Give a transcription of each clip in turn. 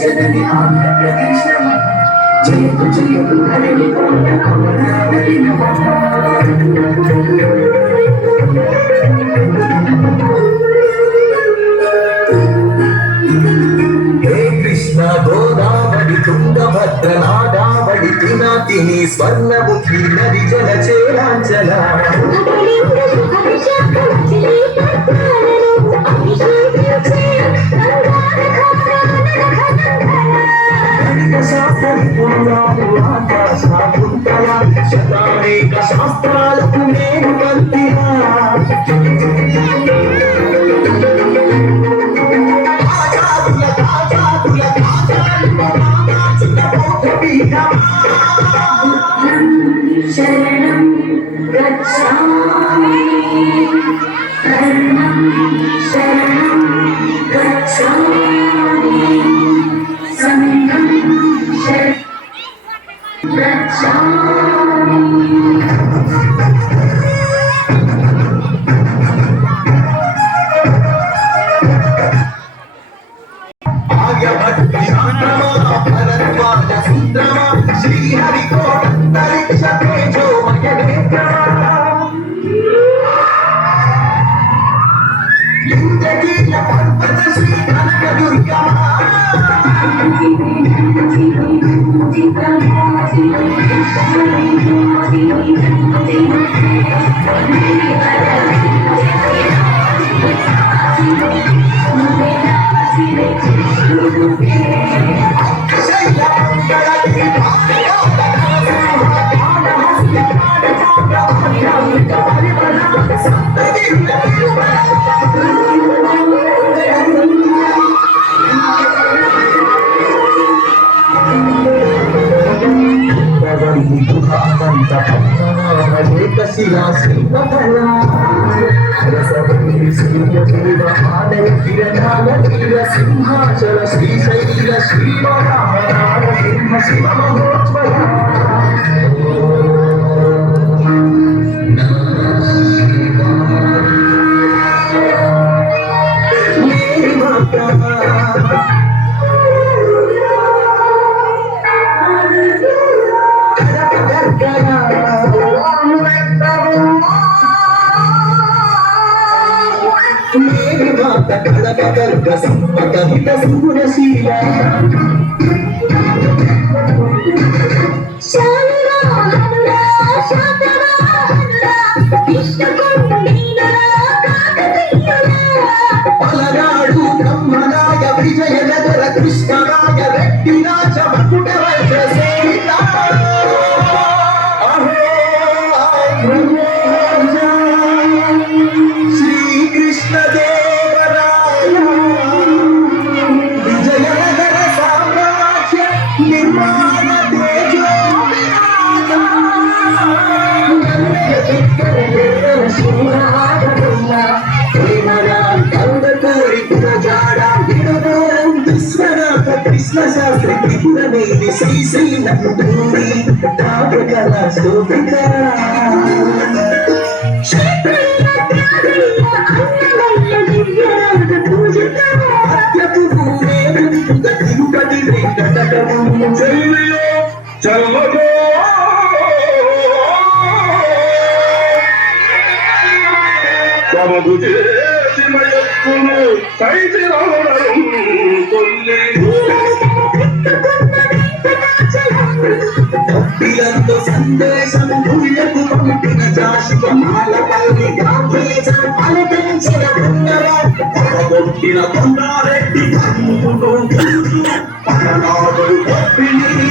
జనని ఆంధ్రప్రదేశ్ జయకు జయకు హరిని కోట అమరావతి హే కృష్ణ గోదావరి తుంగభద్ర నాదావళి పినాకిని స్వర్ణముఖి నది జల చేరాంచల శతానేక శాస్త్రాలకు నేను పంపినా శరణం గచ్ఛామి శరణం శరణం గచ్ఛామి సంఘం శరణం గచ్ఛామి ఆర్యభట్టి భరద్వాజ సుందరమా శ్రీహరికోట అంతరిక్ష తేజోమయ నేత్రమా లింగగీయ పర్వత శ్రీ కనక దుర్గమా సింహాచల శ్రీశైల శ్రీమరామనాథ సింహ శివ మహోత్సవ కళపగర్గ సమ్మత హిత సుగుణశీల పలనాడు బ్రహ్మనాయ విజయనగర కృష్ణనాయ రెడ్డి రాజ మకుటవైద్య సేవిత కృష్ణ శాస్త్రి త్రిపురనేది శ్రీ శ్రీ నందూరి కావ్యకళ శోభిత తిరుపతి వెంకటరమణ చల్లగో తమకు చేసి మయక్కును కైచి రావడం కొల్లి భక్తిలందు సందేశము భూయకు పంపిన జాషుమాల పల్లి గాంధీజం పలకించిన కొట్టిన కొండారెడ్డి కన్నుడు పరనాడు గొప్పిని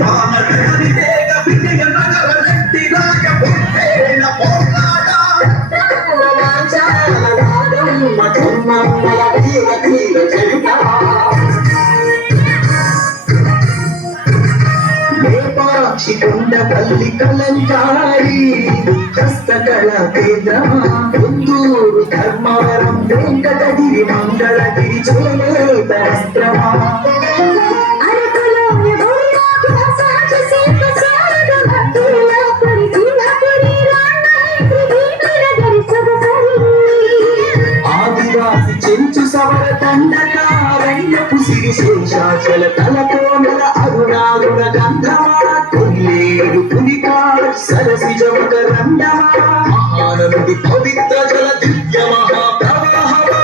తాన కరిదేగ విజయ నగర రెడ్డి రాజ పొట్టేన పోరాడ మధుమల వీర వీర చరిత లేపాక్షికొండ పల్లి కలంకారి హస్తకళ కేంద్రమా పుత్తూరు ధర్మవరం వెంకటగిరి మంగళగిరి చేనేత వస్త్రమా ఆదివాసి చెంచు సవర దండకారణ్యపు సిరి శేషాచల తలకోమల అరుణారుణ గంధమా కొల్లేరు పులికాడు సరసిజముఖ రండమా మహానది పవిత్ర జల దివ్య మహాప్రవాహమా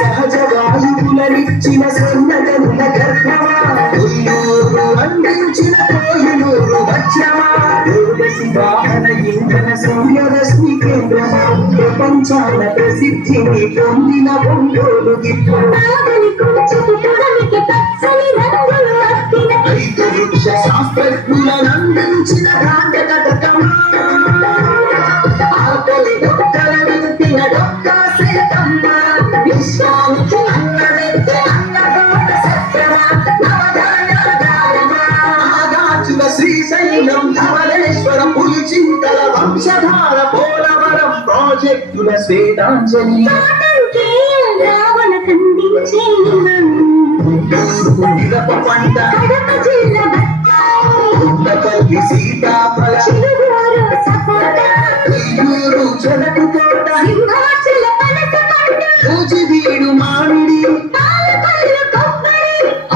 సహజ వాయువులనిచ్చిన స్వర్ణగనుల గర్భమా కొల్లూరు అందించిన కోహినూరు వజ్రమా యోగసి వాహన ఇంధన సూర్యరశ్మి కేంద్రమా ప్రపంచాల ప్రసిద్ధిని పొందిన ఒంగోలు గిట్టు రైతు వృక్ష శాస్త్రజ్ఞులనందించిన రాండ కటకమా ఆకలి డొక్కల నింపిన డొక్కా సేతమ్మ విశ్వానికి అన్నవెత్తే అన్నదాత సత్యమా నవధాన్యాల గాయమా ఆగాచుల శ్రీశైలం ధవళేశ్వర పులిచింతల వంశధార పోలవరం ప్రాజెక్టుల శ్వేతాంజలి రావణ కందించే మిరప పంట ఉండపల్లి సీతాఫల నెల్లూరు చెరకు తోట కూచివీడు మామిడి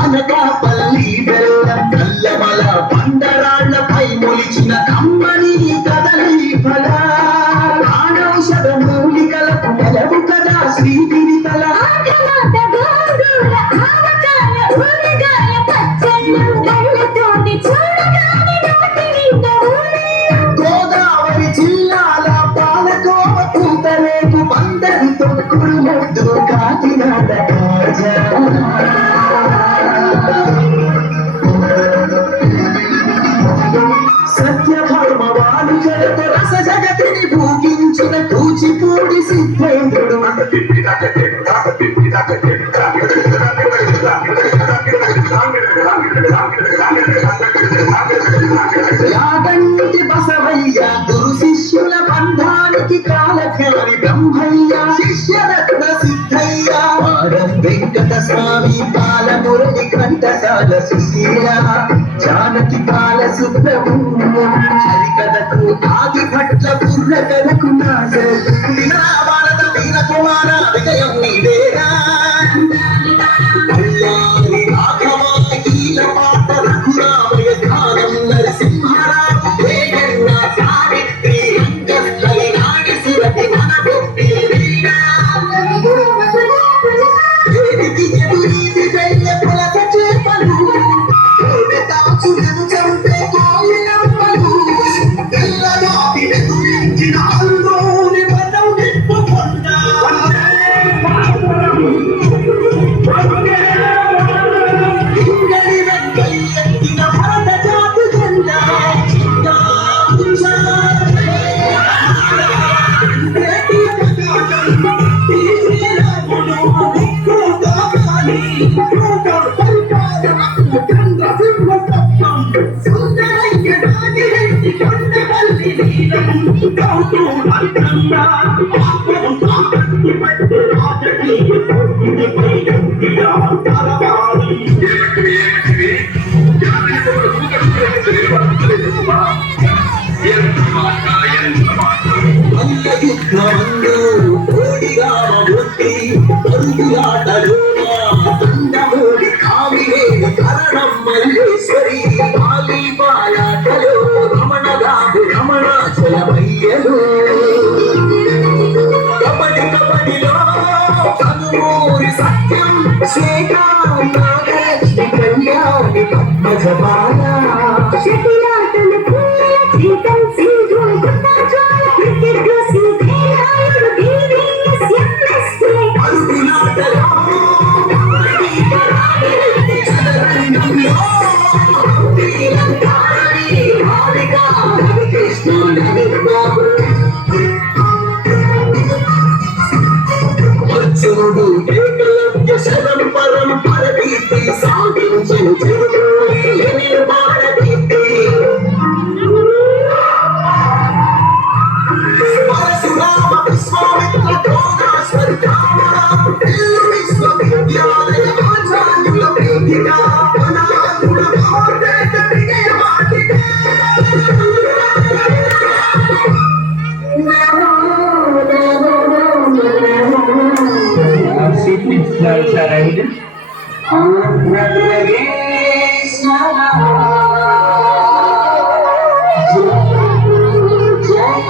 అనకాపల్లి బెల్లం కల్లమల పండరాళ్లపై మొలిచిన కమ్మని కదలి ఫల ప్రాణౌషధ మూలికలకు నెలవు కదా శ్రీగిరి తల గోదావరి జిల్లాల పాలకోవ పూతరేకు బందరు తొక్కుడు ముద్దు కాకినాడ కాజా సత్యధర్మ వాణిజలతో రస జగతిని భూగించిన కూచిపూడి సిద్ధేంద్రుడు యాగంటి బసవయ్య గురు శిష్యుల బంధానికి కాలజ్ఞాని బ్రహ్మయ్య శిష్యరత్న సిద్ధయ్య వారం వెంకట స్వామి బాలమురళి కంఠశాల సుశీల జానకి బాల సుబ్రహ్మణ్యం హరికథకు ఆది భట్ల పూర్ణకథకు భారత వీర కుమార విజయం నీవేరా కళ్యాణి రాఘవ కీల పాట రఘురామయ ధ్యానం నరసింహరావు వేగన్న సావిత్రి రంగస్థలి నాడి సురతి మన భక్తి వీరా దేవికి ఎదురీది వెళ్ళ పులక చేపలు తాచులను చంపే కోయిలమ్మలు తెల్లదాటి ఎదురించిన అల్లోని వనం నిప్పుకొండ ఇంగడి వెంకయ్యెత్తిన భరత జాతి జెండా కోడిగా బుట్టి పరుగులాటలు దండమూడి కామిరేడు కరణం మల్లేశ్వరి కాళీ బాలాటలు రమణగాబు రమణాచలమయ్యలు కబడి కబడిలో కనుమూరి సత్యం శ్రీకాంత్ నాగలక్ష్మి కళ్యాణి పద్మజమాల శటిలాటలు పూల జీతం సింధు కుతాచాల క్రికెట్లో సింధేనాయుడు దీవీఎస్ ఎంఎస్కే అరుగులాటలో చదరంగంలో శ్రీలంకారి హారిక రవికృష్ణులని బాబు అర్జునుడు ఏకలవ్య శరం పరం పరదీప్తి సాధించిన చెరువు భారతీప్తి సరే ఆంధ్రప్రదేశ్ జయ